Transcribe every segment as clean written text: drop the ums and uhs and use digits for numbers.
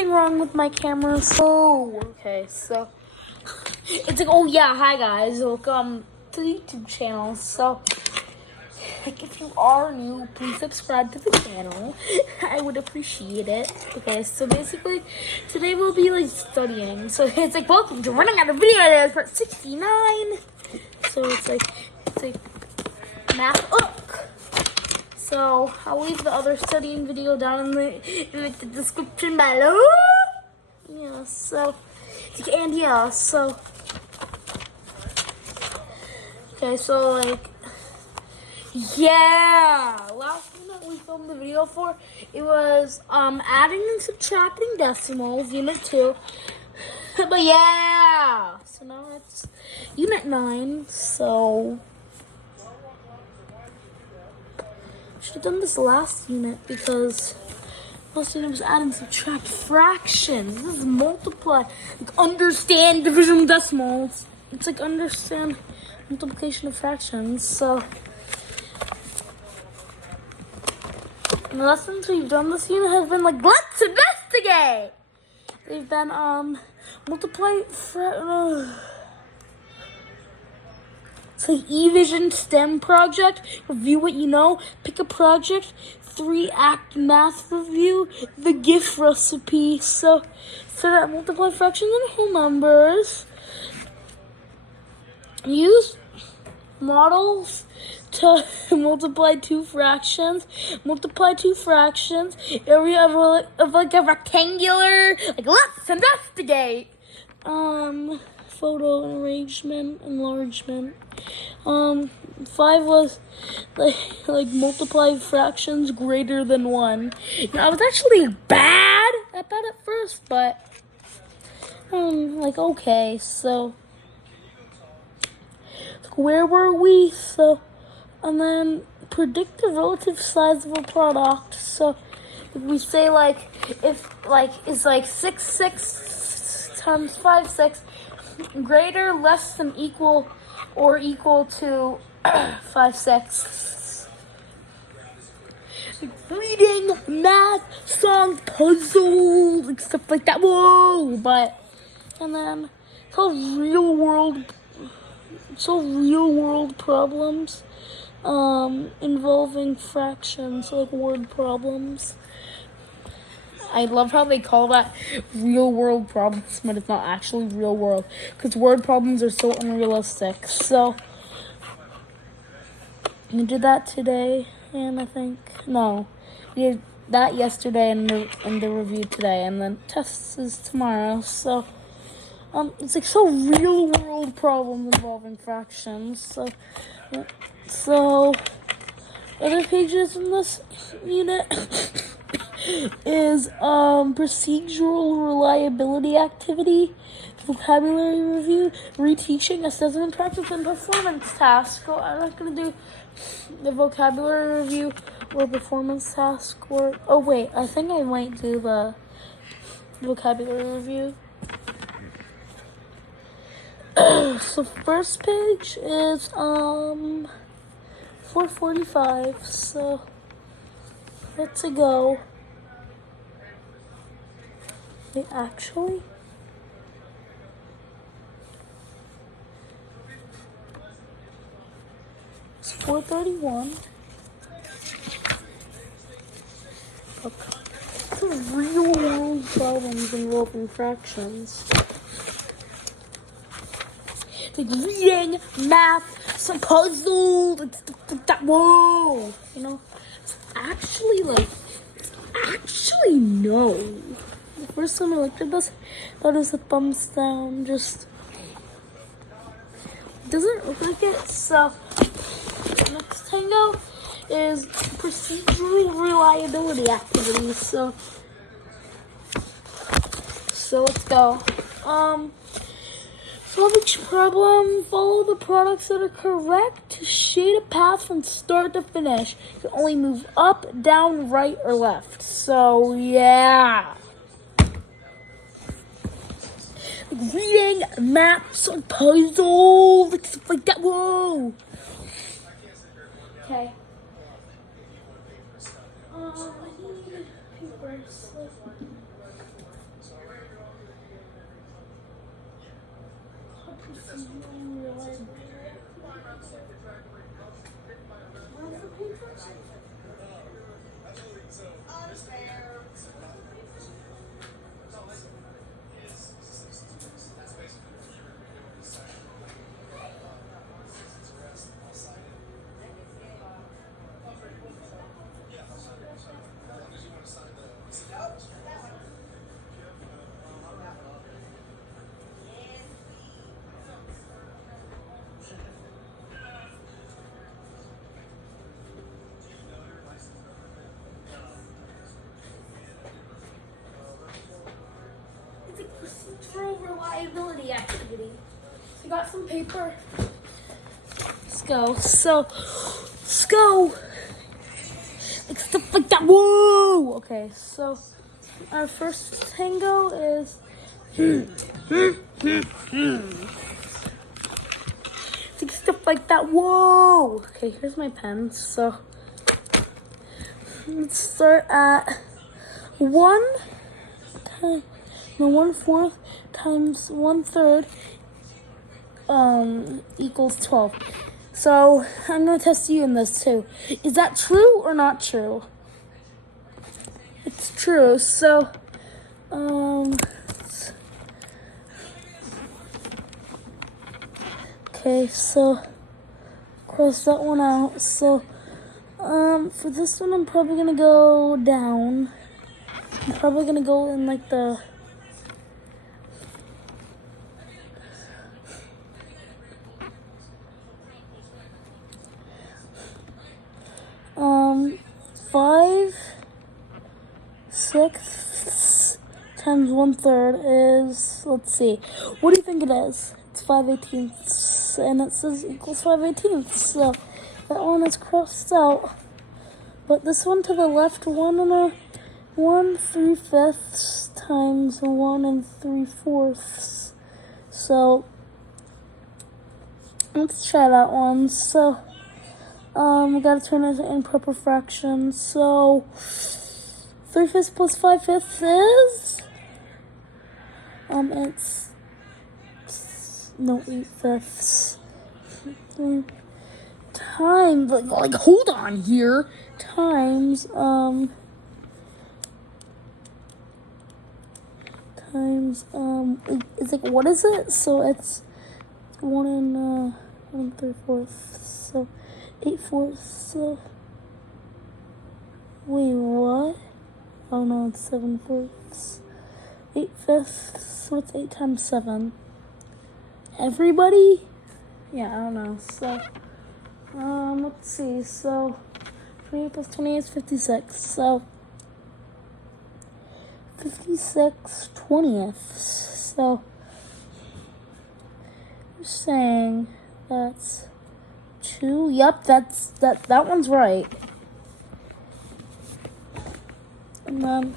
something wrong with my camera. So, okay, so it's like, oh yeah, hi guys, welcome to the YouTube channel. So, like, if you are new, please subscribe to the channel. I would appreciate it. Okay, so basically, today we'll be like studying. So it's like, welcome to running out of video ideas part 69. So it's like math book. So I'll leave the other studying video down in the description below. Yeah, so, and yeah, so, okay, so like, yeah, last unit we filmed the video for, it was adding and subtracting decimals, unit 2. But yeah, so now it's unit 9, so should have done this last unit because last unit was add and subtract fractions. This is multiply. Like, understand division decimals. It's like understand multiplication of fractions. So the lessons we've done this unit has been like, let's investigate. They've been multiply it's like eVision STEM project, review what you know, pick a project, 3-act math review, the GIF recipe. So that multiply fractions and whole numbers. Use models to multiply two fractions. Multiply two fractions. Area of like a rectangular. Like, let's investigate. Photo enlargement. 5 was like multiply fractions greater than 1. I was actually bad at that at first, but like, okay, so where were we? So, and then predict the relative size of a product. So if we say like, if like is like 6 times 5 6 greater, less than, equal, or equal to 5 6. Reading, math, songs, puzzles, and stuff like that. Whoa! But and then real world problems involving fractions, like word problems. I love how they call that real world problems, but it's not actually real world because word problems are so unrealistic. So we did that today, and I think we did that yesterday and the review today, and then tests is tomorrow. So it's like real world problems involving fractions. So other pages in this unit is procedural reliability activity, vocabulary review, reteaching, assessment practice, and performance task. So I'm not gonna do the vocabulary review or performance task or I think I might do the vocabulary review. So first page is 445. So let's go. Wait, actually, it's 431. Okay. The real world problems involving fractions. Like reading, math, some puzzles, and stuff like that. Whoa! It's actually no. The first time I looked at this, that is a thumbs down. Just doesn't look like it. So next tango is procedural reliability activities. So let's go. Solve each problem, follow the products that are correct to shade a path from start to finish. You can only move up, down, right, or left. So, yeah. Like reading, maps, and puzzles, like stuff like that. Whoa. Okay. I need paper. It's a procedural reliability activity. So I got some paper. Let's go. So, let's go. Like stuff like that. Whoa! Okay, so our first tango is. Like stuff like that. Whoa! Okay, here's my pen. So, let's start at 1/4 times 1/3 equals 12. So I'm gonna test you in this too. Is that true or not true? It's true. So okay, so cross that one out. So for this one I'm probably gonna go down. I'm probably gonna go in like the 5/6 times 1/3 is, let's see, what do you think it is? It's 5/18, and it says equals 5/18, so that one is crossed out. But this one to the left, 1 3/5 times 1 3/4. So let's try that one. So we gotta turn it into improper fractions. So 3/5 plus 5/5 is it's no 8/5 times like hold on here times it's like what is it? So it's 1 3/4, so 8/4. So wait, what? Oh no, it's 7/4. 8/5. So it's 8 times 7. Everybody? Yeah, I don't know. So let's see. So 28 plus 28 is 56. So 56/20ths. So you're saying that's 2. Yep, that one's right. And then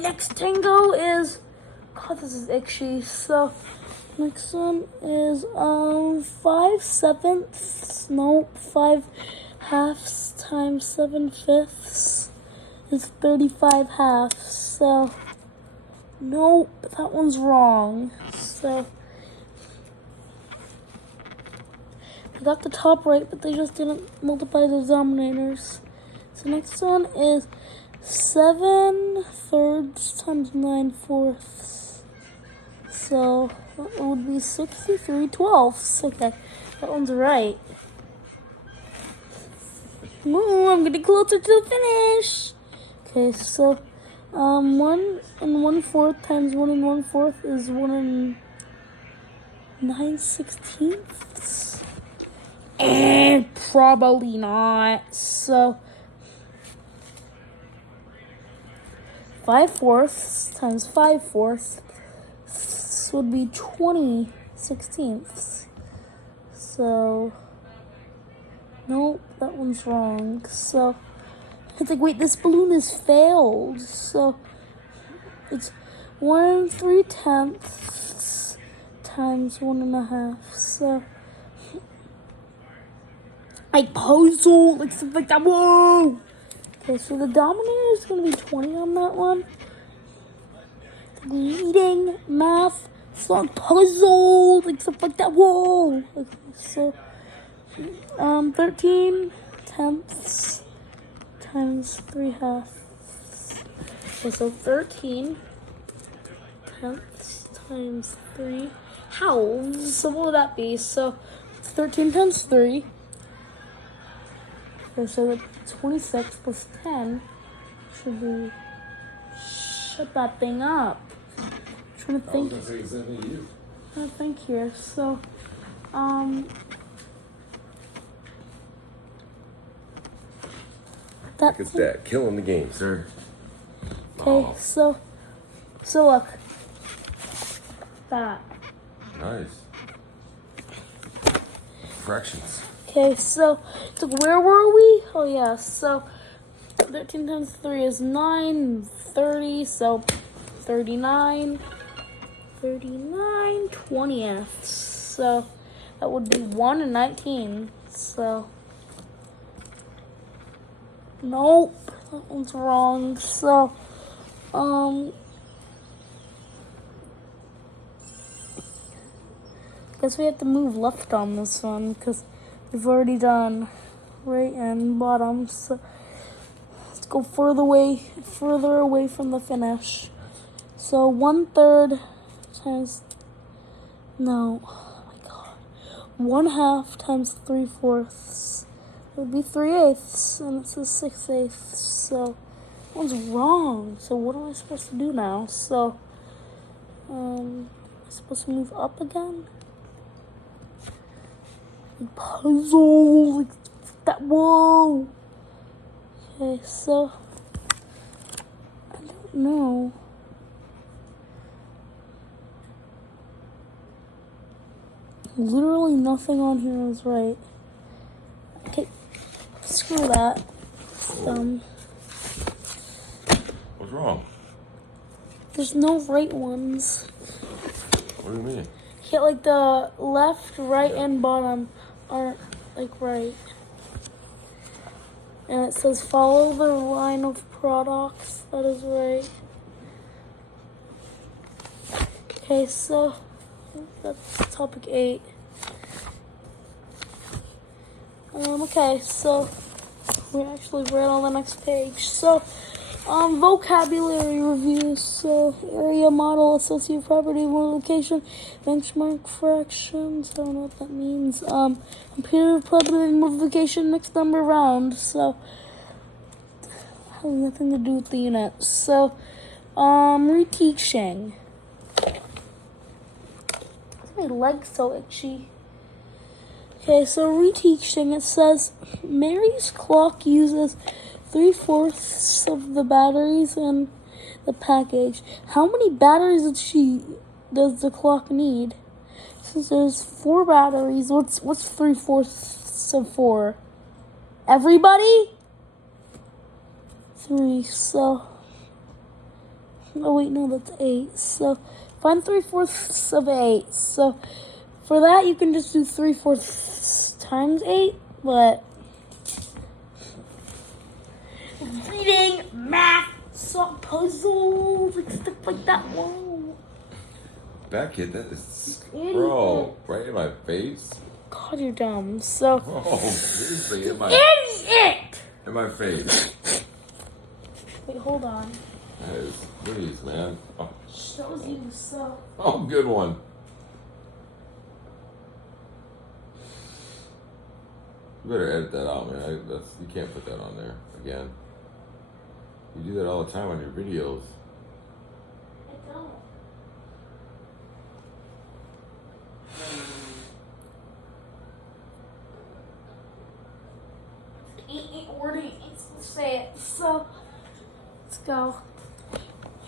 next tango is, God, this is itchy. So next one is 5/7. Nope, 5/2 times 7/5 is 35/2. So nope, that one's wrong. So I got the top right, but they just didn't multiply the denominators. So next one is 7/3 times 9/4. So that would be 63/12. Okay, that one's right. Ooh, I'm getting closer to the finish. Okay, so 1 1/4 times 1 1/4 is 1 9/16. And probably not. So 5/4 times 5/4 would be 20/16. So nope, that one's wrong. So it's like, wait, this balloon is failed. So it's 1 3/10 times 1.5. So like puzzle, like stuff like that. Whoa! Okay, so the denominator is gonna be 20 on that one. Reading, math, so puzzled, like stuff like that. Whoa. Okay, so 13 tenths times 3 halves. Okay, so 13 tenths times 3 halves. So what would that be? So it's 13 times 3. Okay, so the 26 plus 10 should be. Shut that thing up. I'm trying to think. I was gonna say the same thing to you. I'm trying to think here. So, Look at that, killing the game, sir. Okay, Wow. so look. That. Nice. Fractions. Okay, so where were we? Oh yeah, so 13 times 3 is 9, 30, so 39 20ths. So that would be 1 and 19. So nope, that one's wrong. So guess we have to move left on this one because we've already done right and bottom. So let's go further away from the finish. So 1/3 times, no, oh my god, 1/2 times 3/4. It would be 3/8, and it says 6/8. So that one's wrong. So what am I supposed to do now? So am I supposed to move up again? Puzzle like that. Whoa. Okay, so I don't know. Literally nothing on here is right. Okay, screw that. What's wrong? There's no right ones. What do you mean? Yeah, like the left, right, and bottom aren't like right. And it says follow the line of products. That is right. Okay, so that's topic 8. Okay, so we're actually right on the next page. So, vocabulary reviews. So, area, model, associative property, multiplication, benchmark, fractions. I don't know what that means. Comparative probability, multiplication, mixed number, round. So, has nothing to do with the units. So, reteaching. My leg's so itchy. Okay, so reteaching, it says Mary's clock uses 3/4 of the batteries in the package. How many batteries does the clock need? Since there's 4 batteries, what's 3/4 of 4? Everybody? 3, so oh wait, no, that's 8. So find 3/4 of 8. So for that, you can just do 3/4 times 8, but reading, math, solve puzzles, like stuff like that. Whoa. That kid, that is, bro, right in my face. God, you're dumb. So, Oh, seriously, in my face. Wait, hold on. That is, please, man. Oh, Shows you, so. oh, good one. You better edit that out, man. You can't put that on there again. You do that all the time on your videos. I don't. Ain't wording, ain't supposed to say it. So, let's go.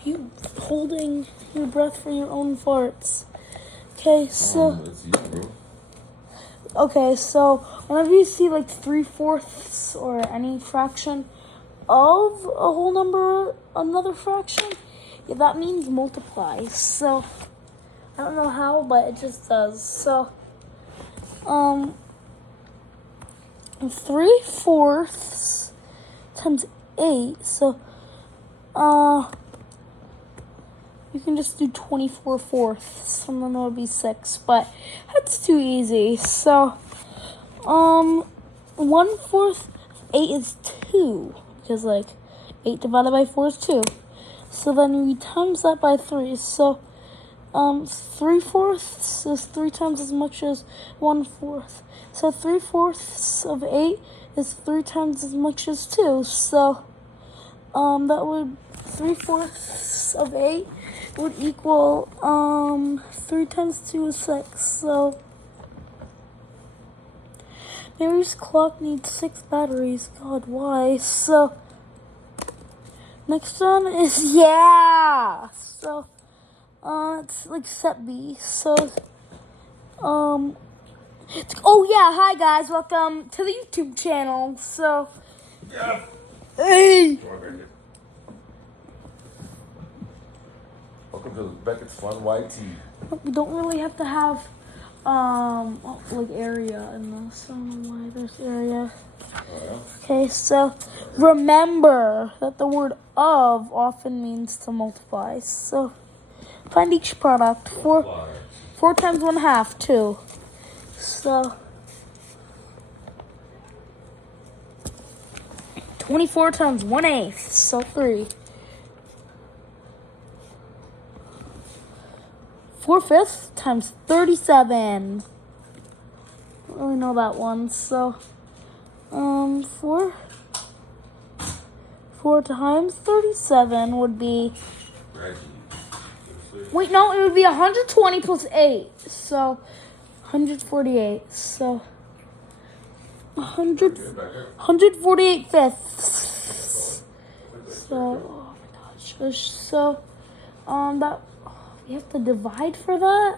You holding your breath for your own farts. Okay, so. That's you, bro. Okay, so whenever you see like 3/4 or any fraction of a whole number, another fraction, yeah, that means multiply. So I don't know how, but it just does. So 3/4 times 8. So you can just do 24 fourths, and then it would be 6. But that's too easy. So, 1/4 of 8 is 2, because like 8 divided by 4 is 2. So then we times that by 3. So 3/4 is 3 times as much as 1/4. So 3/4 of 8 is 3 times as much as 2. So that would 3/4 of 8 would equal 3 times 2 is 6. So Mary's clock needs 6 batteries. God, why? So next one is So it's like set B. So hi guys, welcome to the YouTube channel. So hey. Welcome to Beckett's Fun YT. We don't really have to have like area in this. I don't know why there's area. Okay, so remember that the word of often means to multiply. So find each product. 4 times 1/2, 2. So 24 times 1/8, so 3. 4/5 times 37. I don't really know that one. So 4 times 37 would be. Wait, no, it would be 120 plus 8. So 148. So 148 fifths. So, oh my gosh. So, that we have to divide for that.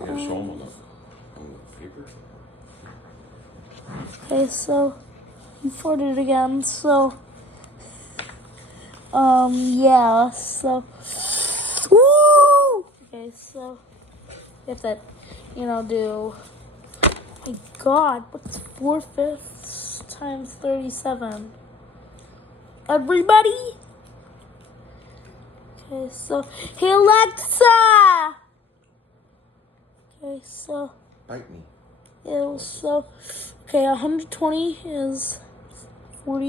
Yeah, show them on the paper. Okay, so you fold it again. So, So, woo! Okay, so you have to, do. Oh my God, what's 4/5 times 37? Everybody? Okay, so, hey Alexa! Okay, so. Bite me. Yeah, so, okay, 120 is 4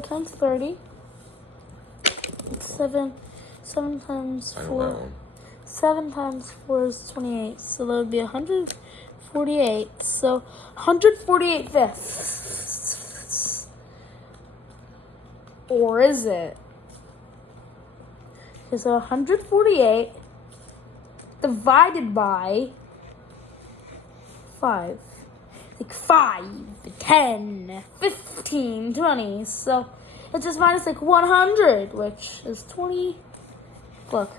times 30. It's 7 times 4. 7 times 4 is 28, so that would be 148. So 148 fifths. Or is it? Okay, so 148 divided by 5. Like 5, 10, 15, 20. So it's just minus like 100, which is 20. Look.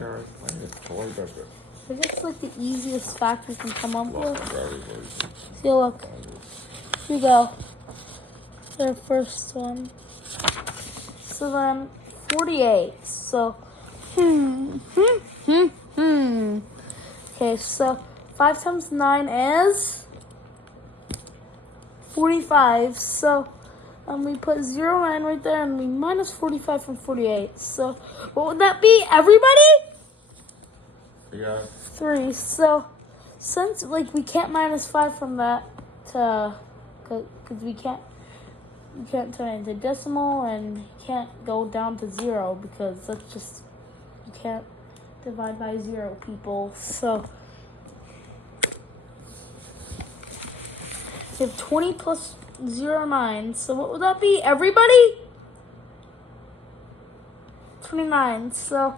I think it's like the easiest fact we can come up with. See, look. Here we go. The first one. So then 48. So, Okay, so 5 times 9 is 45. So we put 9 right there, and we minus 45 from 48. So what would that be, everybody? Yeah. 3. So since we can't minus 5 from that because we can't turn it into decimal, and you can't go down to 0 because that's just, you can't divide by 0, people. So you have 20 plus 9. So what would that be, everybody? 29. So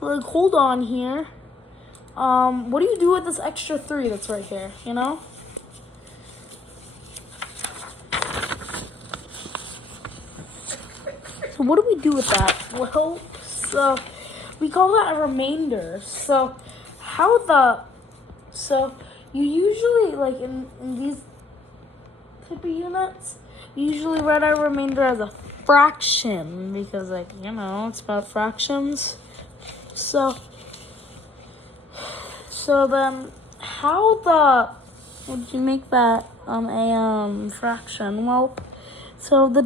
hold on here. What do you do with this extra 3 that's right here, So what do we do with that? Well, so we call that a remainder. So you usually, in these type of units, we usually write our remainder as a fraction because, it's about fractions. So then how the would you make that a fraction? Well, so the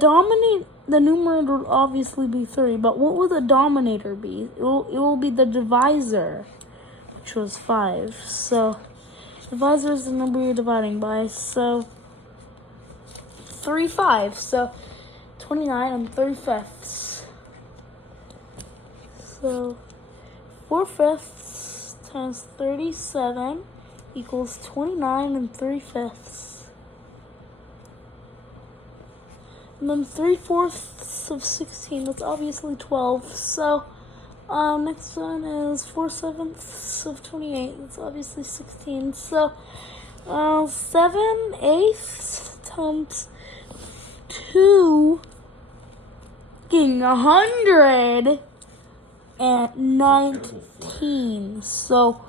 numerator will obviously be 3, but what will the denominator be? It will be the divisor, which was 5. So divisor is the number you're dividing by. So 3 5. So 29 and 3/5. So 4/5 times 37 equals 29 and 3/5. And then 3/4 of 16, that's obviously 12. So next one is 4/7 of 28, that's obviously 16. So 7/8 times 2 getting 119. So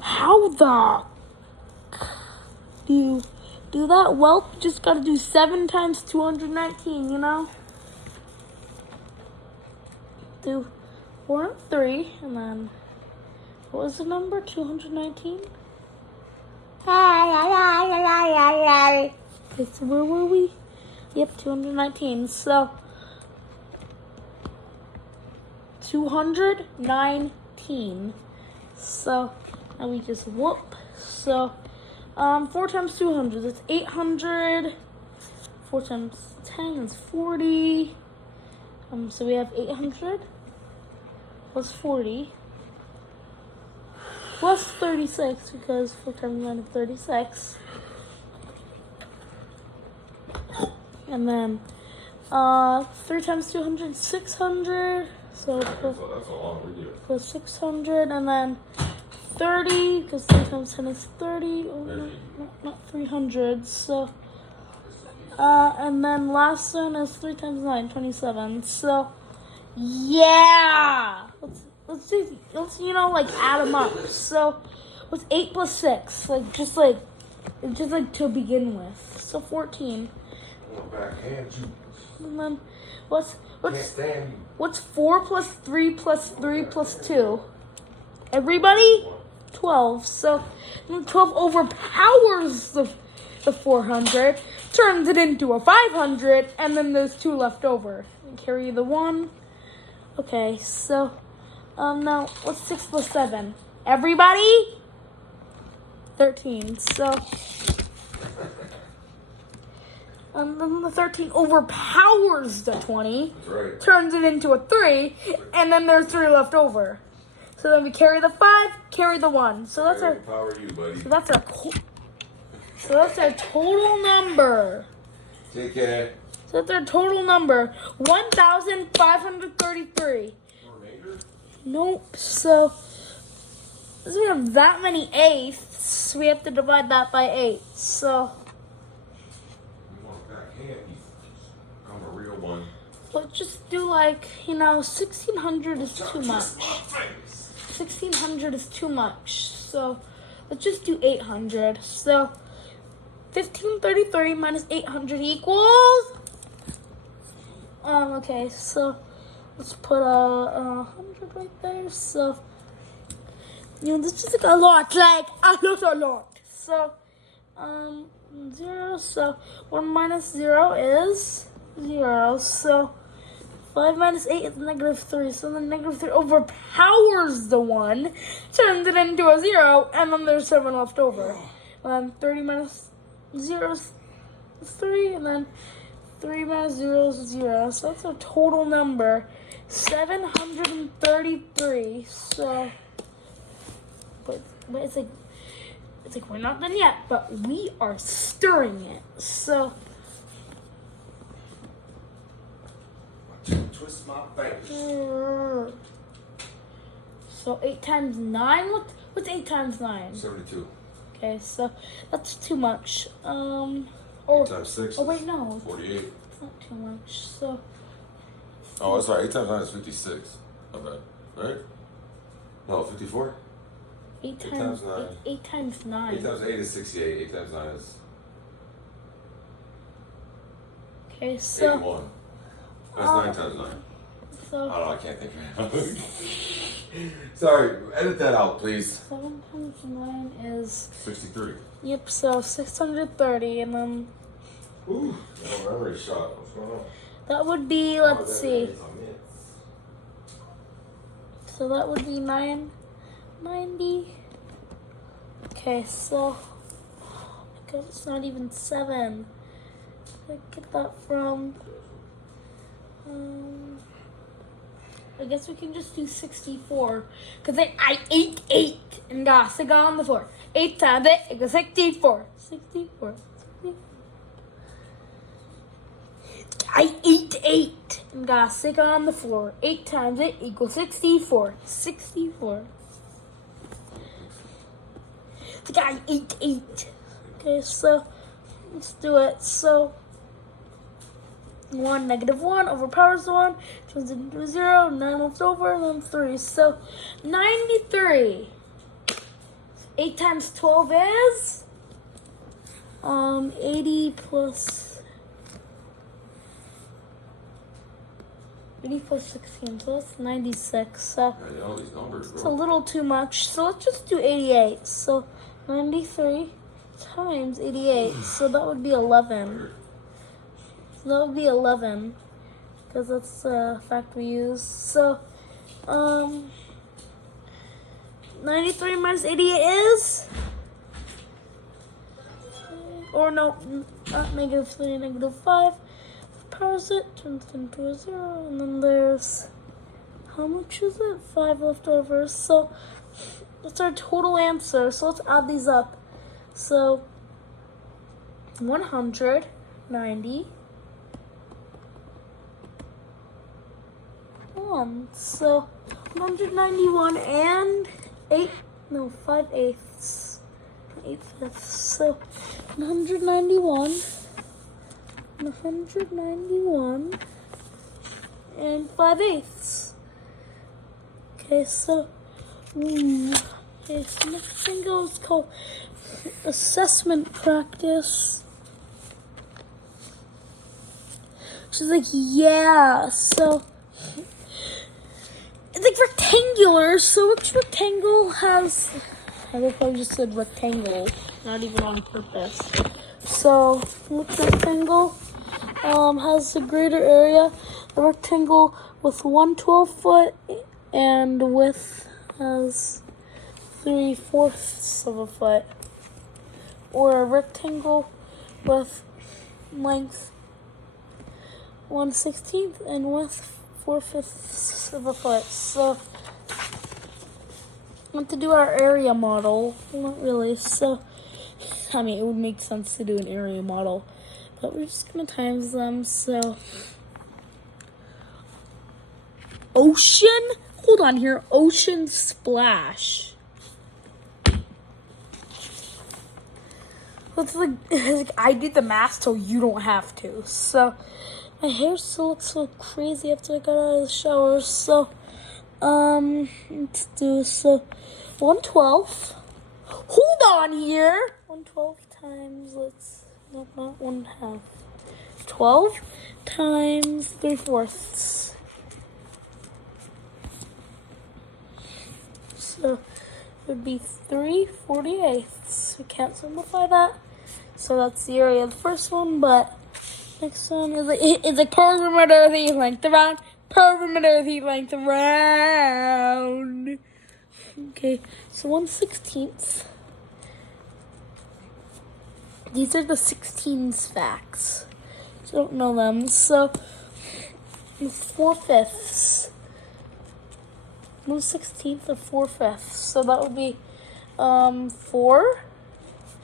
how the do you do that? Well, you just gotta do 7 times 219, you know? Do 4 and 3, and then what was the number? 219? Okay, so where were we? Yep, 219. So 219. So now we just whoop. So 4 times 200, that's 800. 4 times 10 is 40. So we have 800 plus 40 plus 36, because 4 times 9 is 36. And then 3 times 200 is 600. So That's a long video. plus 600, and then 30, because 3 times 10 is 30. Oh, no, not 300. So, and then last one is 3 times 9, 27. So, yeah. Let's add them up. So, what's 8 plus 6? Just to begin with. So 14. And then what's 4 plus 3 plus 3 plus 2? Everybody? 12. So 12 overpowers the 400, turns it into a 500, and then there's 2 left over. And carry the 1. Okay, so now what's 6 plus 7? Everybody? 13. So and then the 13 overpowers the 20, That's right. turns it into a 3, and then there's 3 left over. So then we carry the 5, carry the 1. So that's our Power you, buddy. so that's our total number. Take care. So that's our total number, 1,533. Remainder? Nope. So since we have that many eighths, we have to divide that by 8. So I'm a real one. let's just do 1,600 is too much. 1,600 is too much. So let's just do 800. So 1,533 minus 800 equals. Okay, so let's put a 100 right there. So this is a lot, a lot. So 0. So 1 minus 0 is 0. So 5 minus 8 is -3. So the -3 overpowers the 1, turns it into a 0, and then there's 7 left over. And then 30 minus 0 is 3, and then 3 minus 0 is 0. So that's our total number, 733. So, but it's like we're not done yet, but we are stirring it. So. Twist my face. So 8 times 9. What's 8 times 9? 72. Okay, so that's too much. 8 times 6. Oh wait, no. 48. It's not too much. So. Oh, that's right. 8 times 9 is 56. Not bad. Right? No, 54? 8 times times 9. 8 times 9. 8 times 8 is 68. 8 times 9 is Okay, so. 81. That's 9 times 9. So Oh, I can't think of it. Sorry, edit that out, please. 7 times 9 is 63. Yep, so 630, and then Ooh, no memory shot. What's going on? that would be, let's see. So that would be 990. Okay, so God, it's not even 7. I get that from. I guess we can just do 64. Because I ate 8 and got sick on the floor. 8 times it equals 64. 64. I ate 8 and got sick on the floor. 8 times it equals 64. 64. The guy ate 8. Okay, so let's do it. So 1 negative 1 overpowers the 1, turns it into a 0, 9 left over, and then 3. So 93. 8 times 12 is 80 plus 16, so that's 96. So Yeah, all these numbers, it's a bro. little too much. So let's just do 88. So 93 times 88. So that would be 11. So that would be 11. Because that's the fact we use. So 93 minus 88 is? Or no, not negative 3, negative 5. Powers it, turns it into a 0, and then there's, how much is it? 5 left over. So that's our total answer. So let's add these up. So 190. So 191 and 5 eighths. 8 fifths. So 191 and 5 eighths. Okay, so okay, so next thing goes called assessment practice. She's like, yeah, so it's like rectangular, so which rectangle has, I love how I just said rectangle, not even on purpose. So which rectangle has a greater area? The rectangle with 1 12-foot and width has 3/4 of a foot, or a rectangle with length 1/16 and width 4/5 of a foot. So I want to do our area model. Not really. So I mean, it would make sense to do an area model, but we're just gonna times them. So ocean. Hold on here. Ocean splash. It's like I did the math, so you don't have to. So my hair still looks so crazy after I got out of the shower. So let's do 1/12. Hold on here. 1/12 times not 1/2. 12 times 3/4. So it would be 3/48. We can't simplify that. So that's the area of the first one, but next one is it's a perimeter the length around. Perimeter the length around. Okay, so 1/16. These are the 16's facts. So I don't know them. So 4/5. 1/16 of 4/5. So that would be 4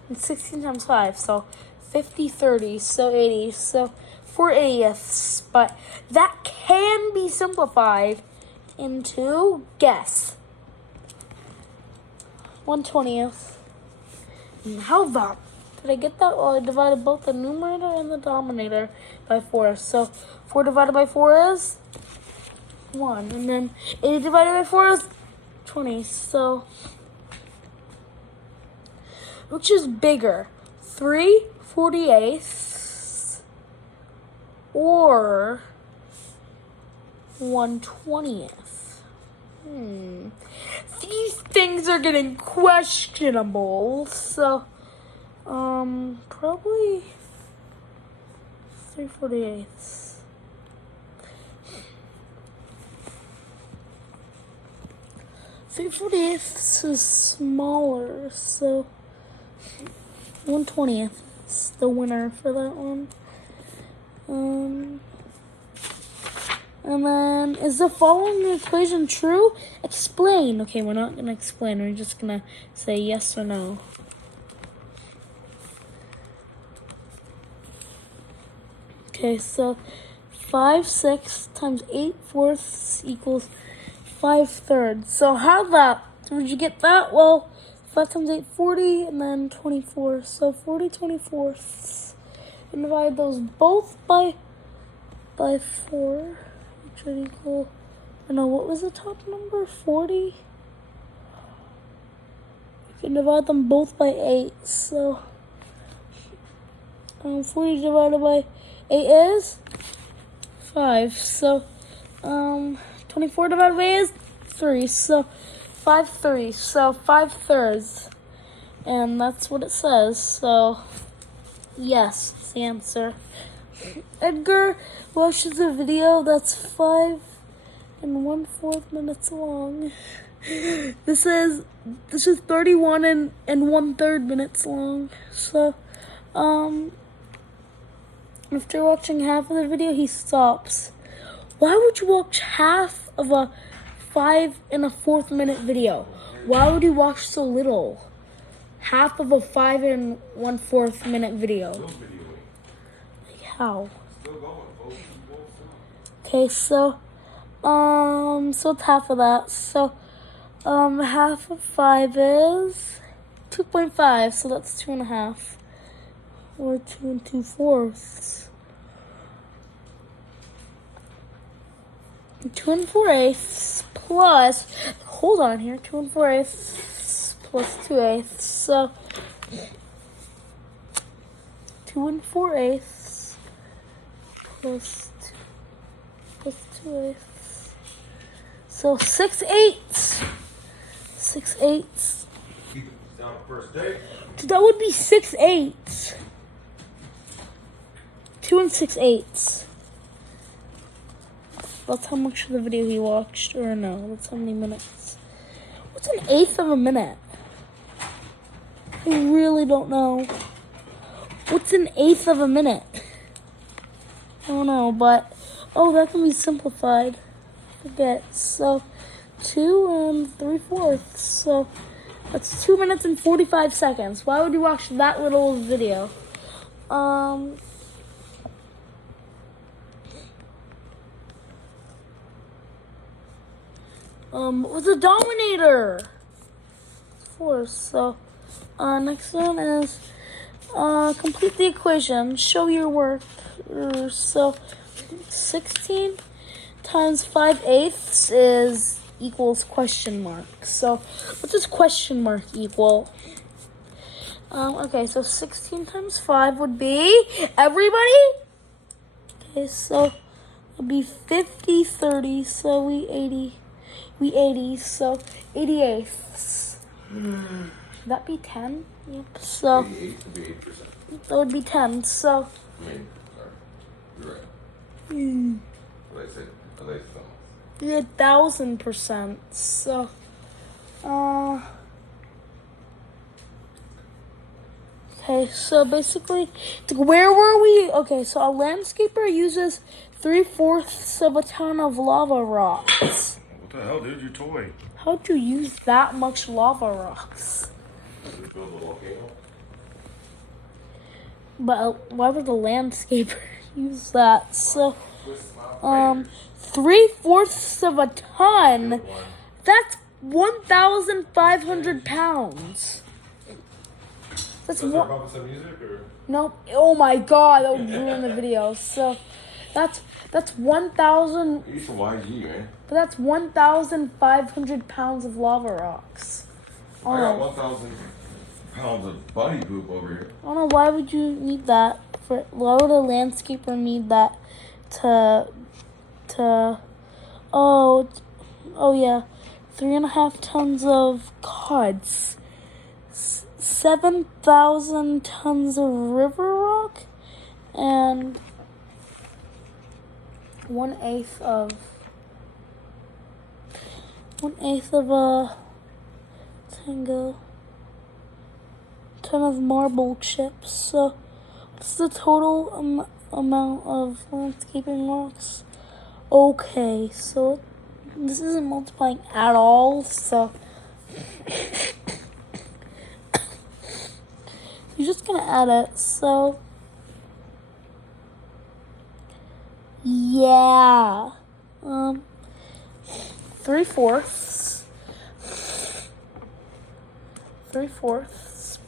and 16 times 5. So 50, 30, so 80. So 4/80ths. But that can be simplified into, guess, 1/20th. How about, did I get that? Well, I divided both the numerator and the denominator by 4. So 4 divided by 4 is 1. And then 80 divided by 4 is 20. So which is bigger? 3/48 or 1/20th. These things are getting questionable. So, probably 3/48. 3/48 is smaller, so 1/20th is the winner for that one. And then, is the following equation true? Explain. Okay, we're not gonna explain. We're just gonna say yes or no. Okay, so 5/6 times 8/4 equals 5/3. So how would you get that? Well, 5 times 8, 40, and then 24. So 40 24ths. And divide those both by 4, which would equal, what was the top number? 40? You can divide them both by 8. So 40 divided by 8 is 5. So 24 divided by 8 is 3. So 5/3. So 5/3. And that's what it says. So yes, it's the answer. Edgar watches a video that's 5 1/4 minutes long. This is 31 and 1/3 minutes long. So after watching half of the video, he stops. Why would you watch half of a 5 1/4 minute video? Why would you watch so little? Half of a 5 1/4 minute video. How? Okay, so it's half of that. So half of 5 is 2.5. So that's 2.5. Or 2 2/4. 2 4/8 plus, hold on here, 2 4/8 plus 2/8. So 2 4/8 plus 2/8. So 6/8. 6/8. That would be 6/8. 2 6/8. That's how much of the video he watched, or no, that's how many minutes. What's 1/8 of a minute? I really don't know. What's 1/8 of a minute? I don't know, but, that can be simplified. Forget. So, 2 3/4. So, that's 2 minutes and 45 seconds. Why would you watch that little video? With a Dominator. Force. So, next one is complete the equation. Show your work. So, 16 times 5/8 is equals question mark. So, what does question mark equal? Okay, so 16 times 5 would be, everybody? Okay, so it would be 50, 30, so we 80, so 88ths. Should that be 10? Yep, so 88 would be 8%. that would be 10, so. Sorry. You're right. What did I say? I laid something. 1,000%. So, okay, so basically, where were we? Okay, so a landscaper uses 3/4 of a ton of lava rocks. What the hell, dude? Your toy. How'd you use that much lava rocks? Did you build a volcano? But why would the landscaper use that? So, 3/4 of a ton. That's 1,500 pounds. That's Does one. that bump some music or? Nope. Oh my god, that would ruin the video. So, that's 1,000. Use some YG, man. But that's 1,500 pounds of lava rocks. I got 1,000 pounds of bunny poop over here. I don't know, why would you need that? Why would a landscaper need that to Oh yeah, 3.5 tons of cods, 7,000 tons of river rock, and 1/8 of a tango ton of marble chips. So, what's the total amount of landscaping rocks? Okay, so this isn't multiplying at all, so you're just gonna add it. So yeah, 3/4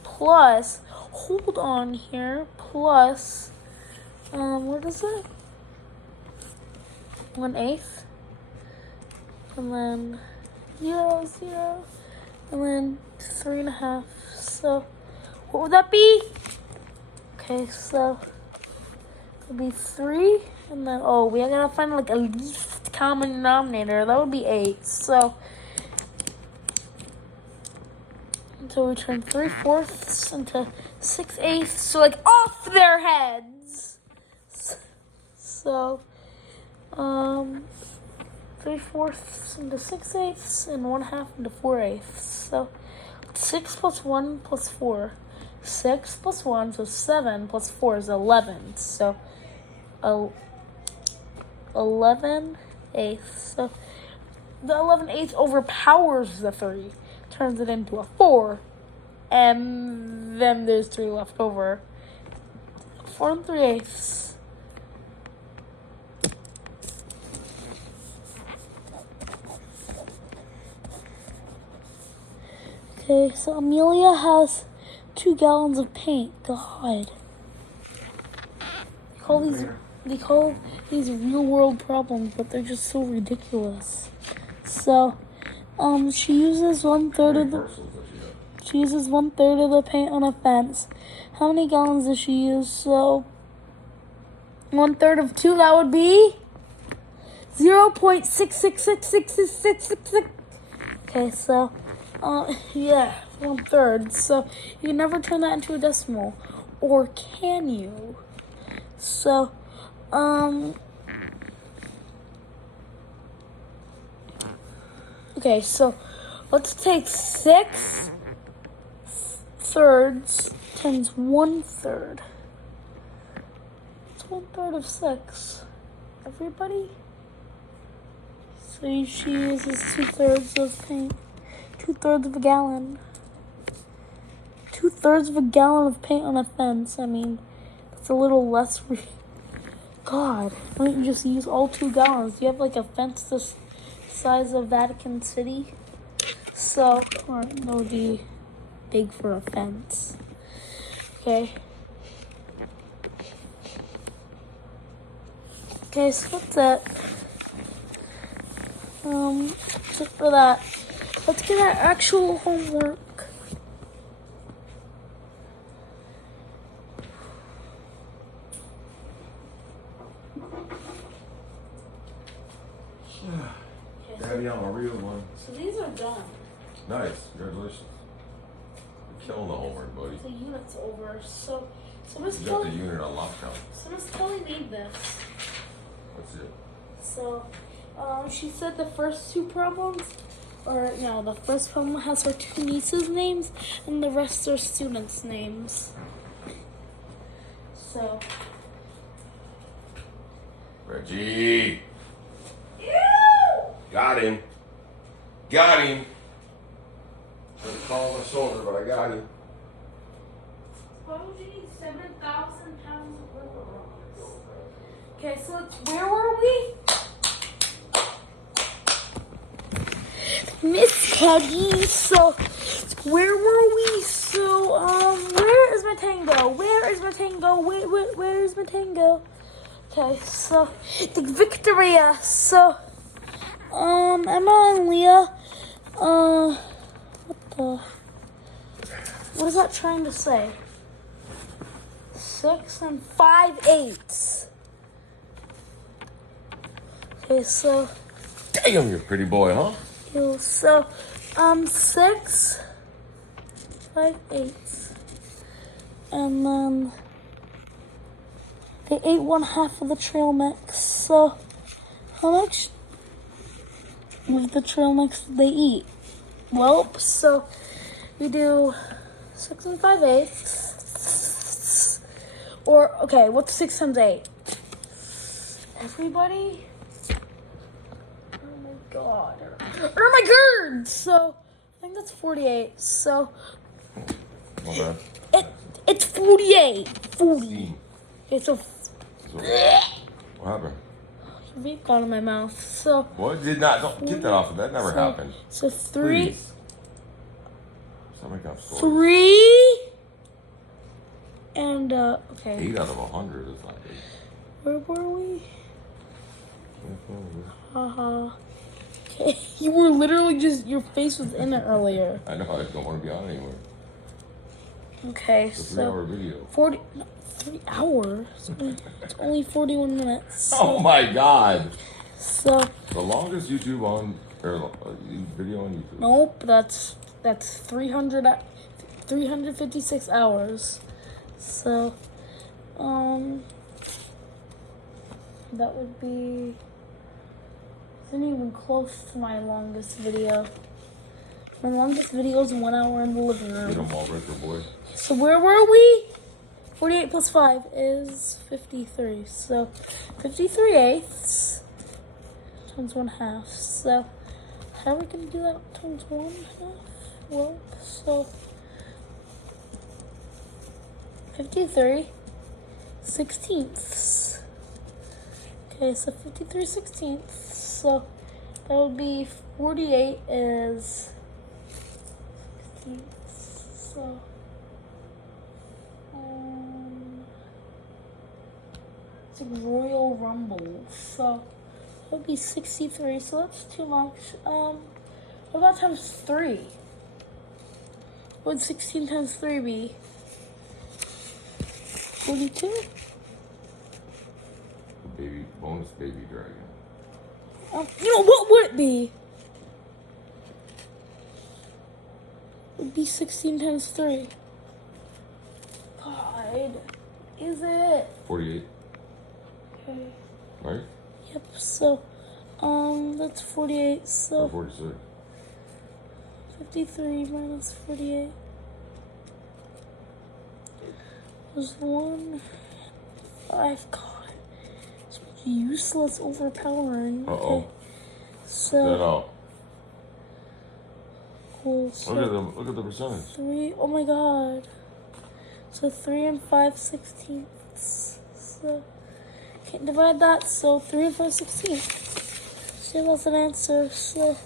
plus, hold on here, plus what is it? 1/8, and then 0, and then 3.5. So what would that be? Okay, so it'll be 3, and then we gotta find like a least common denominator. That would be 8. So we turn 3/4 into 6/8. So like off their heads. So 3/4 into 6/8 and 1/2 into 4/8. So 6 plus 1 plus 4. 6 plus 1, so 7 plus 4 is 11. So 11/8. So the 11/8 overpowers the 3, turns it into a 4, and then there's 3 left over. 4 3/8. Okay, so Amelia has 2 gallons of paint. God. They call these real world problems, but they're just so ridiculous. So, she uses 1/3 of the paint on a fence. How many gallons does she use? So 1/3 of 2, that would be 0.6666666. Okay, so yeah, 1/3. So you can never turn that into a decimal, or can you? So okay, so let's take 6/3 times 1/3. It's 1/3 of 6. Everybody? So she uses 2/3 of paint. 2/3 of a gallon. 2/3 of a gallon of paint on a fence. I mean, that's a little less. God, why don't you just use all 2 gallons? Do you have like a fence this size of Vatican City? So, that would be big for a fence. Okay. Okay, so that's it. That's it for that. Let's get our actual homework. Daddy, I'm a real one. So these are done. Nice, congratulations. You're killing the homework, buddy. The unit's over. So Miss You got the Kelly. unit on lockdown. So Miss Kelly made this. That's it. So, she said the first 2 problems, the first problem has her 2 nieces' names, and the rest are students' names. So. Reggie! Ew! Got him. Got him. Tried to call my shoulder, but I got him. Why would you need 7,000 pounds of river rocks? Okay, so where were we? Miss Peggy, so where were we? So, where is my tango? Where is my tango? Where is my tango? Okay, so the Victoria. So, Emma and Leah, what is that trying to say? 6 and 5/8. Okay, so Damn, you're a pretty boy, huh? Ew. So, 6, 5 eighths. And then they ate 1/2 of the trail mix. So, how much of the trail mix did they eat? Well, so we do 6 and 5 eighths. Or, okay, what's 6 times 8? Everybody? Oh my god. Or my god! So, I think that's 48. So, Okay. it's 48. 40. Okay, so, What happened? vape got in my mouth. So, What? Don't get that off of that. Never happened. So 3. Please. Stop making up stories. 3. And, okay. 8 out of 100 is not good. Where were we? Haha. Okay, you were literally just, your face was in it earlier. I know, I don't want to be on anymore. Okay, It's a so 3-hour video. 3 hours? It's only 41 minutes. So, Oh my god! So, The longest YouTube video on YouTube. nope, that's 356 hours. So, that would be, isn't even close to my longest video. My longest video is 1 hour in the living Get room. them all breaker boy. So where were we? 48 plus 5 is 53. So 53 eighths times 1/2. So how are we going to do that times 1/2? Well, so 53 sixteenths. Okay, so 53 sixteenths. So that would be 48 is 16ths. So it's like Royal Rumble. So that would be 63. So that's too much. What about times 3? What would 16 times 3 be? 42? Bonus baby dragon. What would it be? It would be 16 times 3. God, is it? 48, Okay. right? Yep, so, that's 48, Or so 46. 53 minus 48 was 1, 5, God. Useless, overpowering. Uh-oh. Okay. So, No. cool. So Look at the percentage. 3, oh my god. So 3 and 5 sixteenths. So, can't divide that. So 3 and 5 sixteenths. So that's an answer. So,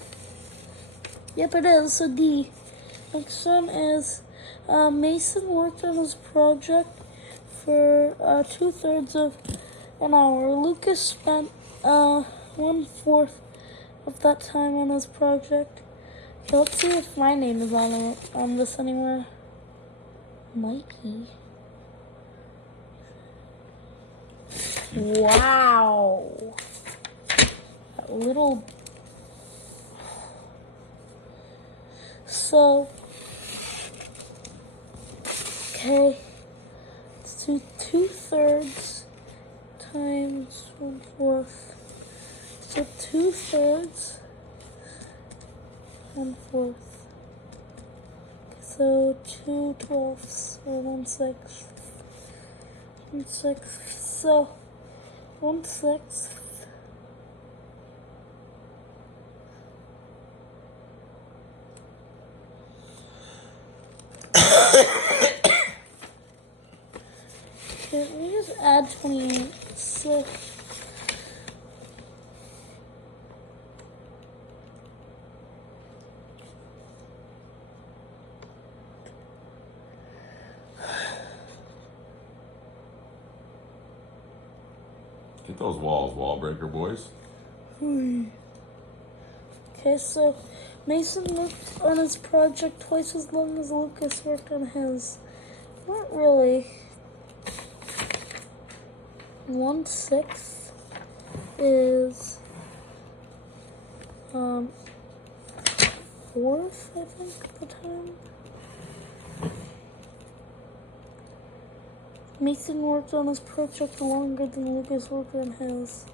yep, it is. So D. Next one is Mason worked on his project for 2/3 of an hour. Lucas spent 1/4 of that time on his project. Okay, let's see if my name is on this anywhere. Mikey. Wow. That little. So. Okay. Let's do 2/3 times 1/4. So 2/3. 1/4. So 2/12 or 1/6. 1/6. So 1/6. Okay, let me just add 28. So Get those walls, wall breaker boys. okay, so Mason worked on his project twice as long as Lucas worked on his. Not really. 1/6 is 4th, I think, at the time. Mason worked on his project longer than Lucas worked on his.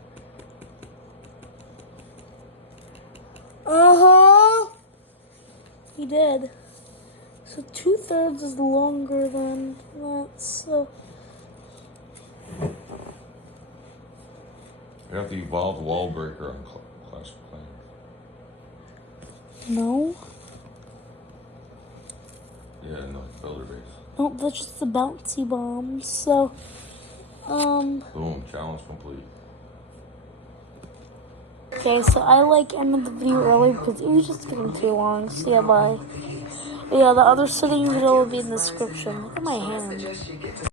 He did. So 2/3 is longer than that, so. You have the evolved wall breaker on Clash of Clans. No. Yeah, no, builder base. No, that's just the bouncy bombs, so. Boom, challenge complete. Okay, so I ended the video early because it was just getting too long. So yeah, bye. Yeah, the other sitting video will be in the description. Look at my hand.